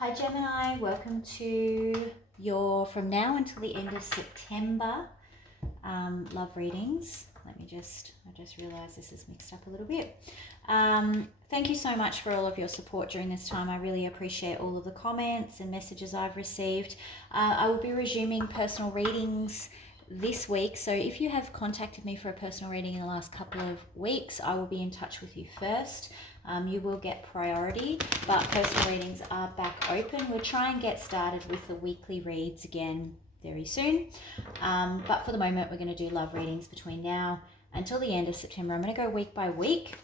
Hi Gemini, welcome to your from now until the end of September love readings. I just realized this is mixed up a little bit. Thank you so much for all of your support during this time. I really appreciate all of the comments and messages I've received. I will be resuming personal readings this week, so if you have contacted me for a personal reading in the last couple of weeks, I will be in touch with you first. You will get priority, but personal readings are back open. We'll try and get started with the weekly reads again very soon, but for the moment we're going to do love readings between now until the end of September. I'm going to go week by week,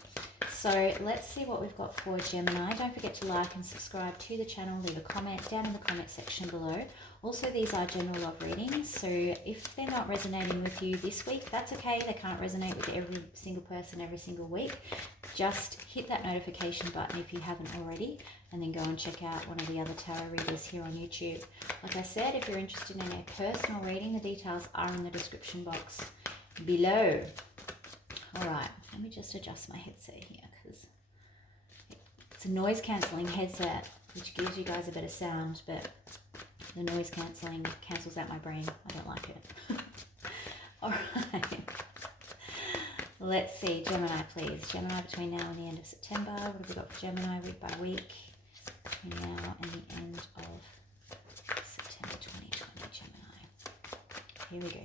so let's see what we've got for Gemini. Don't forget to like and subscribe to the channel. Leave a comment down in the comment section below. Also, these are general love readings, so if they're not resonating with you this week, that's okay. They can't resonate with every single person every single week. Just hit that notification button if you haven't already, and then go and check out one of the other tarot readers here on YouTube. Like I said, if you're interested in a personal reading, the details are in the description box below. All right, let me just adjust my headset here because it's a noise cancelling headset, which gives you guys a better sound, but the noise cancelling cancels out my brain. I don't like it. All right. Let's see, Gemini, please. Gemini between now and the end of September. What have we got for Gemini week by week? Between now and the end of September 2020, Gemini. Here we go,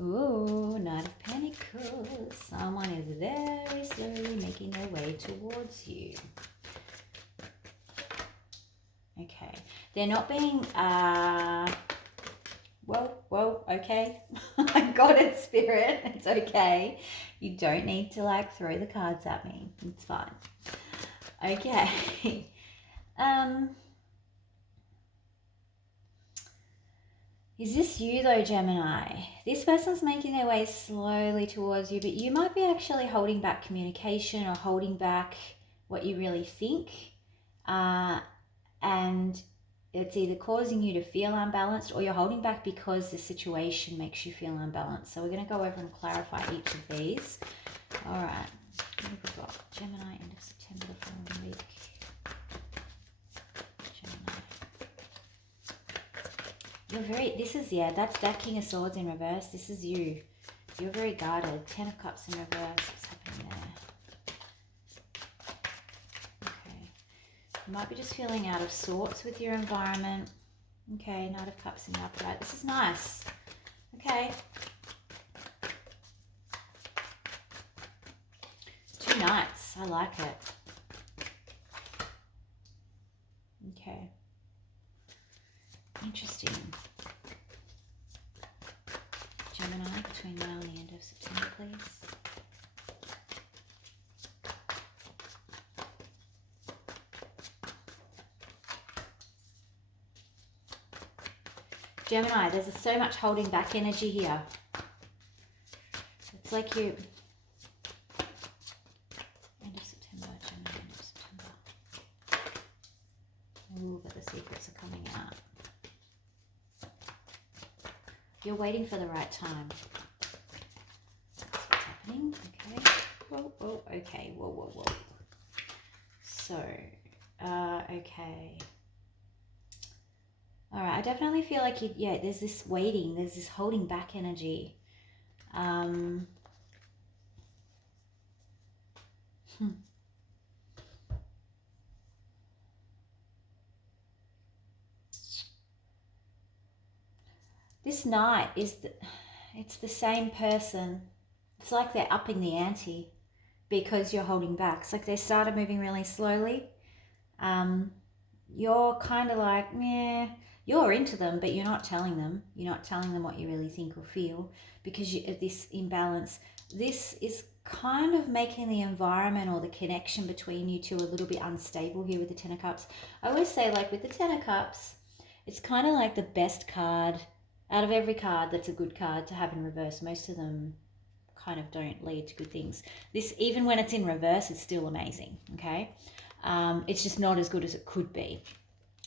Gemini. Ooh, Knight of Pentacles. Someone is very slowly making their way towards you. Okay. They're not being, whoa, okay. I got it, Spirit. It's okay. You don't need to like throw the cards at me. It's fine. Okay. Is this you though, Gemini? This person's making their way slowly towards you, but you might be actually holding back communication or holding back what you really think. And it's either causing you to feel unbalanced or you're holding back because the situation makes you feel unbalanced. So we're going to go over and clarify each of these. All right. What have we got? Gemini, end of September, the following week. Gemini. You're very, this is, yeah, that King of Swords in reverse. This is you. You're very guarded. 10 of Cups in reverse. What's happening there? You might be just feeling out of sorts with your environment. Okay, Knight of Cups in the upright. This is nice. Okay. 2 Knights. I like it. Okay. Interesting. Gemini, between now and the end of September, please. Gemini, there's so much holding back energy here. It's like you... End of September, Gemini, end of September. Ooh, but the secrets are coming out. You're waiting for the right time. That's what's happening. Okay. Whoa, okay. Whoa. So, okay. All right, I definitely feel like, there's this waiting, there's this holding back energy. This Knight it's the same person. It's like they're upping the ante because you're holding back. It's like they started moving really slowly. You're kind of like, yeah, you're into them, but you're not telling them. You're not telling them what you really think or feel because of this imbalance. This is kind of making the environment or the connection between you two a little bit unstable here with the 10 of Cups. I always say, like with the 10 of Cups, it's kind of like the best card out of every card that's a good card to have in reverse. Most of them kind of don't lead to good things. This, even when it's in reverse, it's still amazing, okay? It's just not as good as it could be.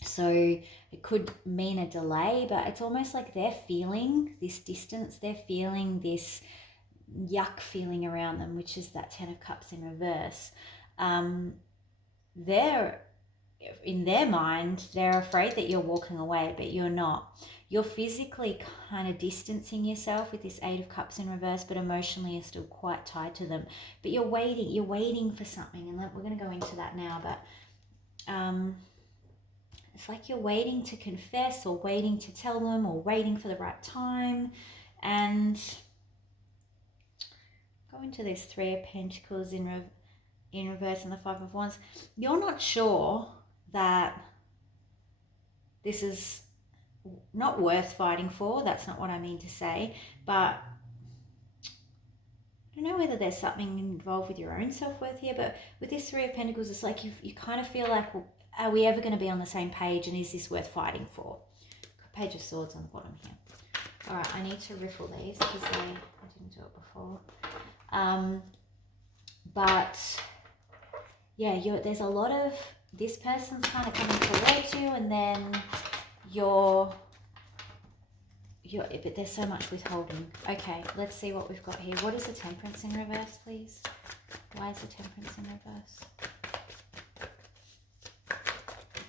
So it could mean a delay, but it's almost like they're feeling this distance. They're feeling this yuck feeling around them, which is that 10 of Cups in reverse. They're in their mind, they're afraid that you're walking away, but you're not. You're physically kind of distancing yourself with this Eight of Cups in reverse, but emotionally you're still quite tied to them. But you're waiting for something, and we're going to go into that now, but it's like you're waiting to confess, or waiting to tell them, or waiting for the right time. And go into this Three of Pentacles in reverse and the Five of Wands. You're not sure that this is not worth fighting for. That's not what I mean to say, but I don't know whether there's something involved with your own self-worth here, but with this Three of Pentacles, it's like you kind of feel like, well, are we ever going to be on the same page, and is this worth fighting for? Page of Swords on the bottom here. All right, I need to riffle these because I didn't do it before. But yeah, there's a lot of, this person's kind of coming towards you, and then but there's so much withholding. Okay, let's see what we've got here. What is the Temperance in reverse, please? Why is the Temperance in reverse?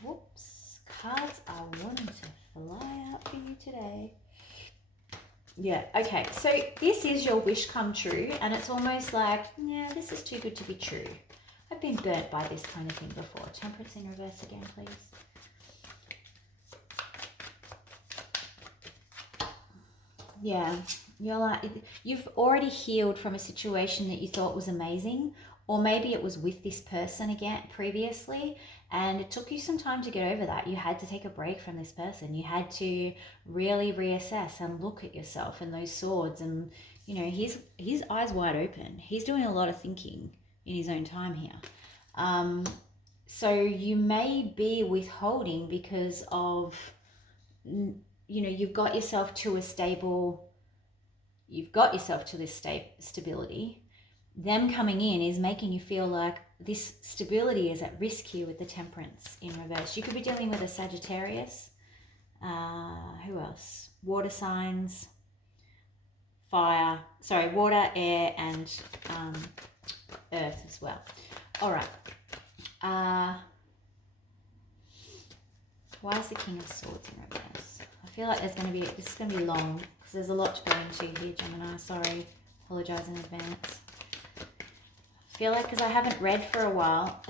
Whoops, cards are wanting to fly out for you today. Yeah, okay, so this is your wish come true, and it's almost like, yeah, this is too good to be true. I've been burnt by this kind of thing before. Temperance in reverse again, please. Yeah, you're like, you've already healed from a situation that you thought was amazing, or maybe it was with this person again previously, and it took you some time to get over that. You had to take a break from this person. You had to really reassess and look at yourself and those swords, and you know, his eyes wide open. He's doing a lot of thinking in his own time here. So you may be withholding because of, you know, you've got yourself to this stability. Them coming in is making you feel like this stability is at risk here with the Temperance in reverse. You could be dealing with a Sagittarius. Who else? Water signs, water, air, and earth as well. All right. Why is the King of Swords in reverse? I feel like this is going to be long because there's a lot to go into here, Gemini. Sorry, apologize in advance. I feel like because I haven't read for a while,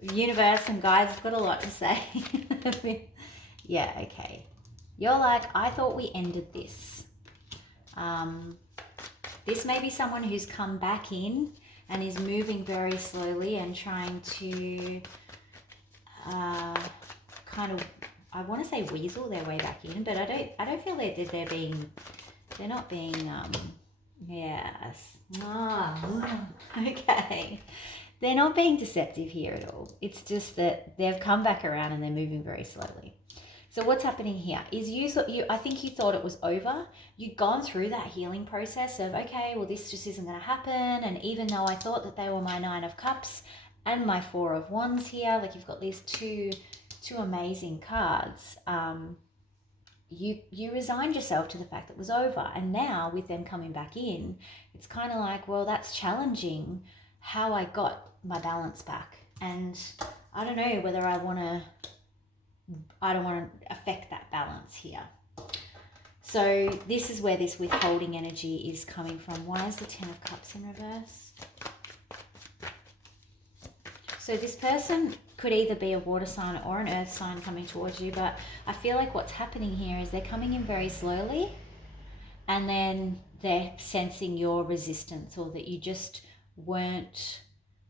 universe and guides have got a lot to say. Yeah, okay. You're like, I thought we ended this. This may be someone who's come back in and is moving very slowly and trying to kind of, I want to say weasel their way back in, but I don't feel that they're not being yes. Okay. They're not being deceptive here at all. It's just that they've come back around and they're moving very slowly. So what's happening here is I think you thought it was over. You'd gone through that healing process of, okay, well, this just isn't going to happen. And even though I thought that they were my Nine of Cups and my Four of Wands here, like you've got these two amazing cards, you resigned yourself to the fact that it was over. And now with them coming back in, it's kind of like, well, that's challenging how I got my balance back. And I don't know whether I don't want to affect that balance here. So this is where this withholding energy is coming from. Why is the Ten of Cups in reverse? So this person could either be a water sign or an earth sign coming towards you, but I feel like what's happening here is they're coming in very slowly, and then they're sensing your resistance, or that you just weren't,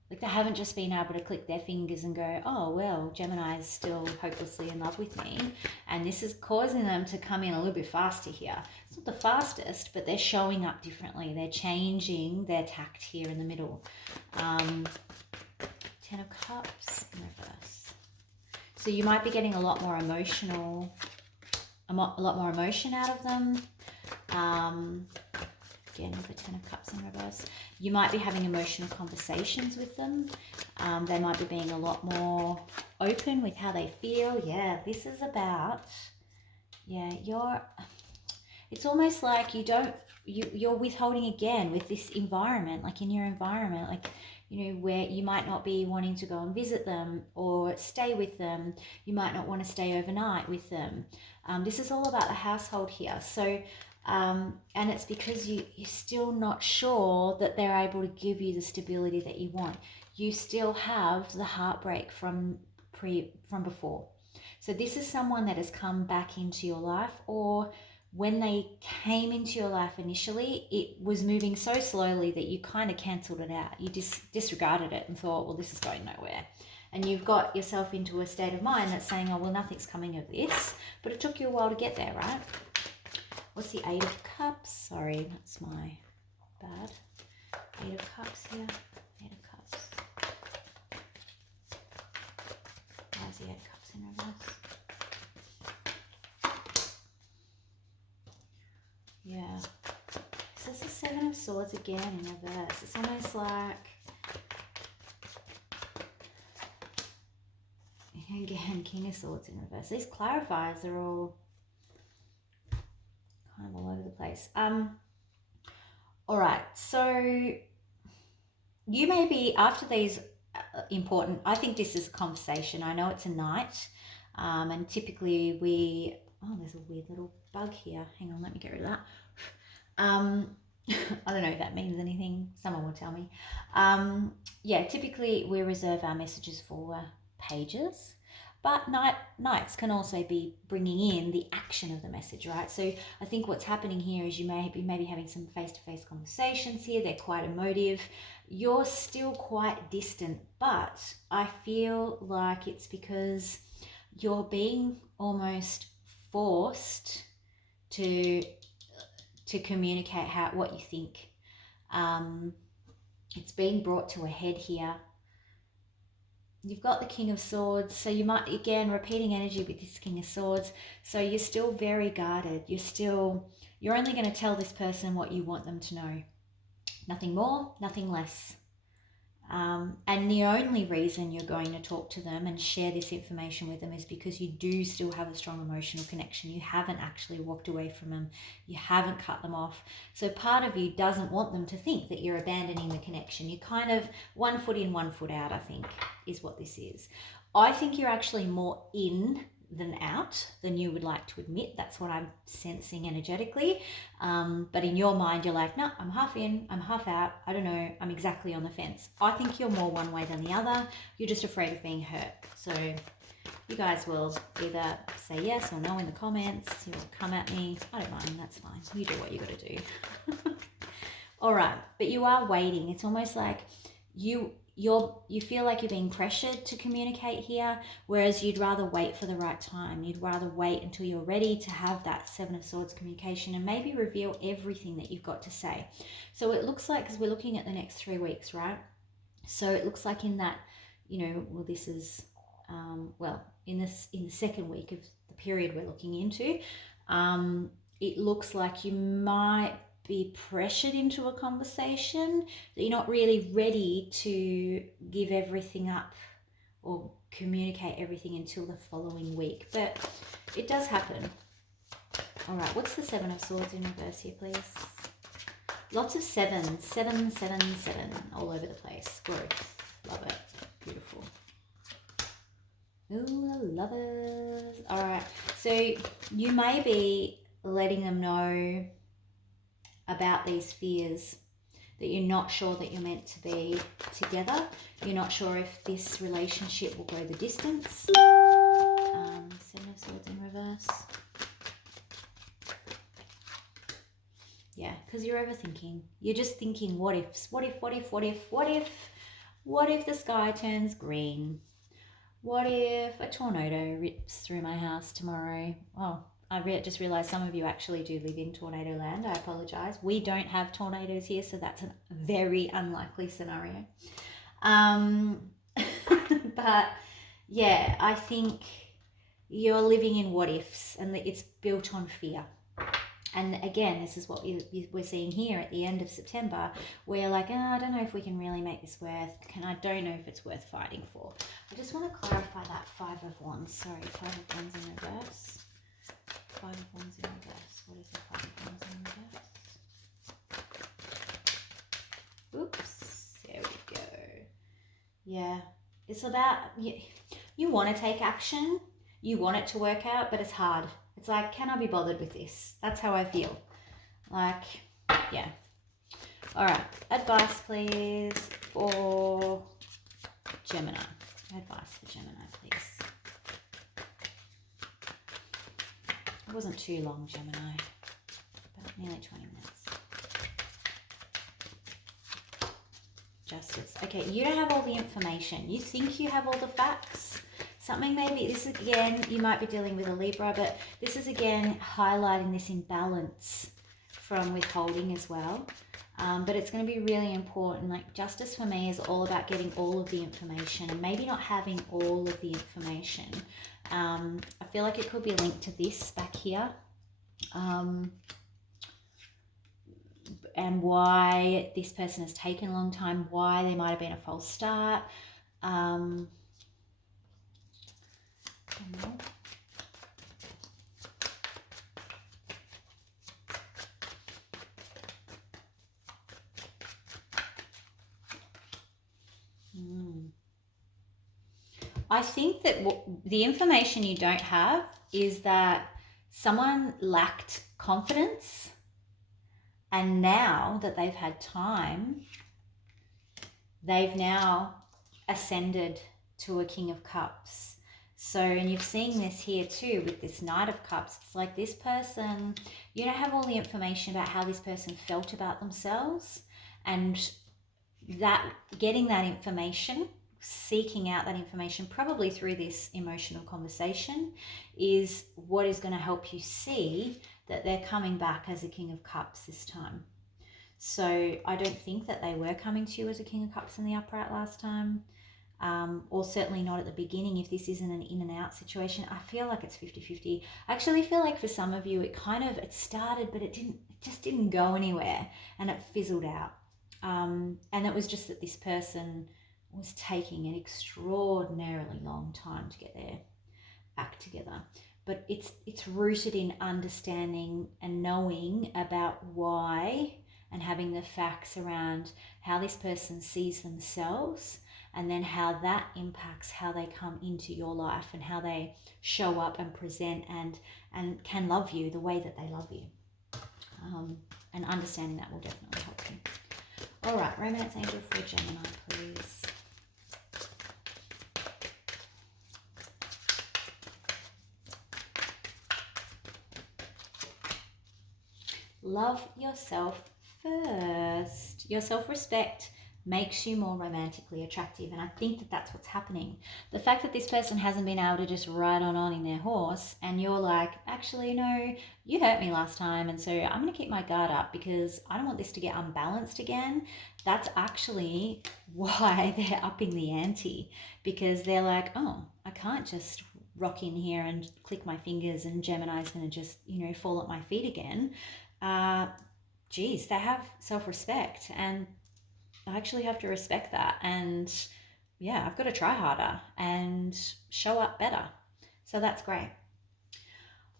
like they haven't just been able to click their fingers and go, oh, well, Gemini is still hopelessly in love with me. And this is causing them to come in a little bit faster here. It's not the fastest, but they're showing up differently. They're changing their tact here in the middle. Ten of Cups in reverse. So you might be getting a lot more emotional, a lot more emotion out of them. Again, with the Ten of Cups in reverse. You might be having emotional conversations with them. They might be being a lot more open with how they feel. Yeah, this is about, it's almost like you're withholding again with this environment, like in your environment, like you know, where you might not be wanting to go and visit them or stay with them. You might not want to stay overnight with them. This is all about the household here. So, and it's because you're still not sure that they're able to give you the stability that you want. You still have the heartbreak from before. So this is someone that has come back into your life, or when they came into your life initially, it was moving so slowly that you kind of cancelled it out. You disregarded it and thought, well, this is going nowhere. And you've got yourself into a state of mind that's saying, oh, well, nothing's coming of this. But it took you a while to get there, right? What's the Eight of Cups? Sorry, that's my bad. Eight of Cups here. Eight of Cups. Why is the Eight of Cups in reverse? Yeah. So it's the Seven of Swords again in reverse. It's almost like, again, King of Swords in reverse. These clarifiers are all kind of all over the place. All right. So you may be, after these important, I think this is a conversation. I know it's a night. And typically oh, there's a weird little bug here. Hang on, let me get rid of that. I don't know if that means anything. Someone will tell me. Yeah, typically we reserve our messages for pages, but nights can also be bringing in the action of the message, right? So I think what's happening here is you may be maybe having some face-to-face conversations here. They're quite emotive. You're still quite distant, but I feel like it's because you're being almost forced to communicate what you think. It's being brought to a head here. You've got the King of Swords, so you might, again, repeating energy with this King of Swords. So you're still very guarded. You're only going to tell this person what you want them to know. Nothing more, nothing less. And the only reason you're going to talk to them and share this information with them is because you do still have a strong emotional connection. You haven't actually walked away from them. You haven't cut them off. So part of you doesn't want them to think that you're abandoning the connection. You're kind of 1 foot in, 1 foot out, I think, is what this is. I think you're actually more in than out than you would like to admit. That's what I'm sensing energetically. But in your mind, you're like, no, I'm half in, I'm half out. I don't know. I'm exactly on the fence. I think you're more one way than the other. You're just afraid of being hurt. So you guys will either say yes or no in the comments. You'll come at me. I don't mind. That's fine. You do what you got to do. All right. But you are waiting. It's almost like you feel like you're being pressured to communicate here, whereas you'd rather wait for the right time. You'd rather wait until you're ready to have that Seven of Swords communication and maybe reveal everything that you've got to say. So it looks like, because we're looking at the next 3 weeks, right? So it looks like in that, well, this is, in the second week of the period we're looking into, it looks like you might be pressured into a conversation that you're not really ready to give everything up or communicate everything until the following week, but it does happen. All right, what's the Seven of Swords in reverse here, please? Lots of sevens. 7, 7, 7 all over the place. Growth. Love it. Beautiful. Ooh, lovers. All right, so you may be letting them know about these fears, that you're not sure that you're meant to be together. You're not sure if this relationship will go the distance. Seven of Swords in reverse. Yeah, because you're overthinking. You're just thinking what ifs. What if, what if, what if, what if? What if the sky turns green? What if a tornado rips through my house tomorrow? Oh, I just realised some of you actually do live in tornado land. I apologise. We don't have tornadoes here, so that's a very unlikely scenario. But yeah, I think you're living in what ifs, and it's built on fear. And again, this is what we're seeing here at the end of September, where you're like, I don't know if we can really make this work, and I don't know if it's worth fighting for. I just want to clarify that Five of Wands. Sorry, Five of Wands in reverse. Five of Wands in reverse. What is the Five of Wands in reverse? Oops, there we go. Yeah. It's about, you want to take action. You want it to work out, but it's hard. It's like, can I be bothered with this? That's how I feel. Like, yeah. All right. Advice, please, for Gemini. Advice for Gemini, please. It wasn't too long, Gemini. About nearly 20 minutes. Justice. Okay, you don't have all the information. You think you have all the facts. Something maybe, this again, you might be dealing with a Libra, but this is again highlighting this imbalance from withholding as well. But it's going to be really important. Like, justice for me is all about getting all of the information and maybe not having all of the information. I feel like it could be linked to this back here. And why this person has taken a long time, why there might have been a false start. I think that the information you don't have is that someone lacked confidence, and now that they've had time, they've now ascended to a King of Cups. So, and you've seen this here too with this Knight of Cups. It's like this person, you don't have all the information about how this person felt about themselves, and that getting that information, seeking out that information probably through this emotional conversation, is what is going to help you see that they're coming back as a King of Cups this time. So I don't think that they were coming to you as a King of Cups in the upright last time, or certainly not at the beginning. If this isn't an in and out situation, I feel like it's 50-50. I actually feel like for some of you, it started, but it just didn't go anywhere, and it fizzled out. And it was just that this person was taking an extraordinarily long time to get their act together. But it's rooted in understanding and knowing about why, and having the facts around how this person sees themselves, and then how that impacts how they come into your life and how they show up and present and can love you the way that they love you. And understanding that will definitely help you. All right, Romance Angel for Gemini, please. Love yourself first. Your self-respect makes you more romantically attractive, and I think that that's what's happening. The fact that this person hasn't been able to just ride on in their horse, and you're like, actually no, you hurt me last time, and so I'm going to keep my guard up because I don't want this to get unbalanced again. That's actually why they're upping the ante, because they're like, oh, I can't just rock in here and click my fingers and Gemini's going to just, fall at my feet again. Geez, they have self-respect, and I actually have to respect that. And yeah, I've got to try harder and show up better. So that's great.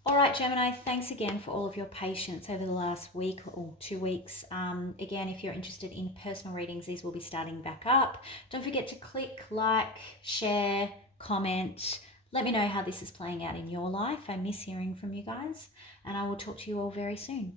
All right, Gemini, thanks again for all of your patience over the last week or 2 weeks. Again, if you're interested in personal readings, these will be starting back up. Don't forget to click, like, share, comment. Let me know how this is playing out in your life. I miss hearing from you guys, and I will talk to you all very soon.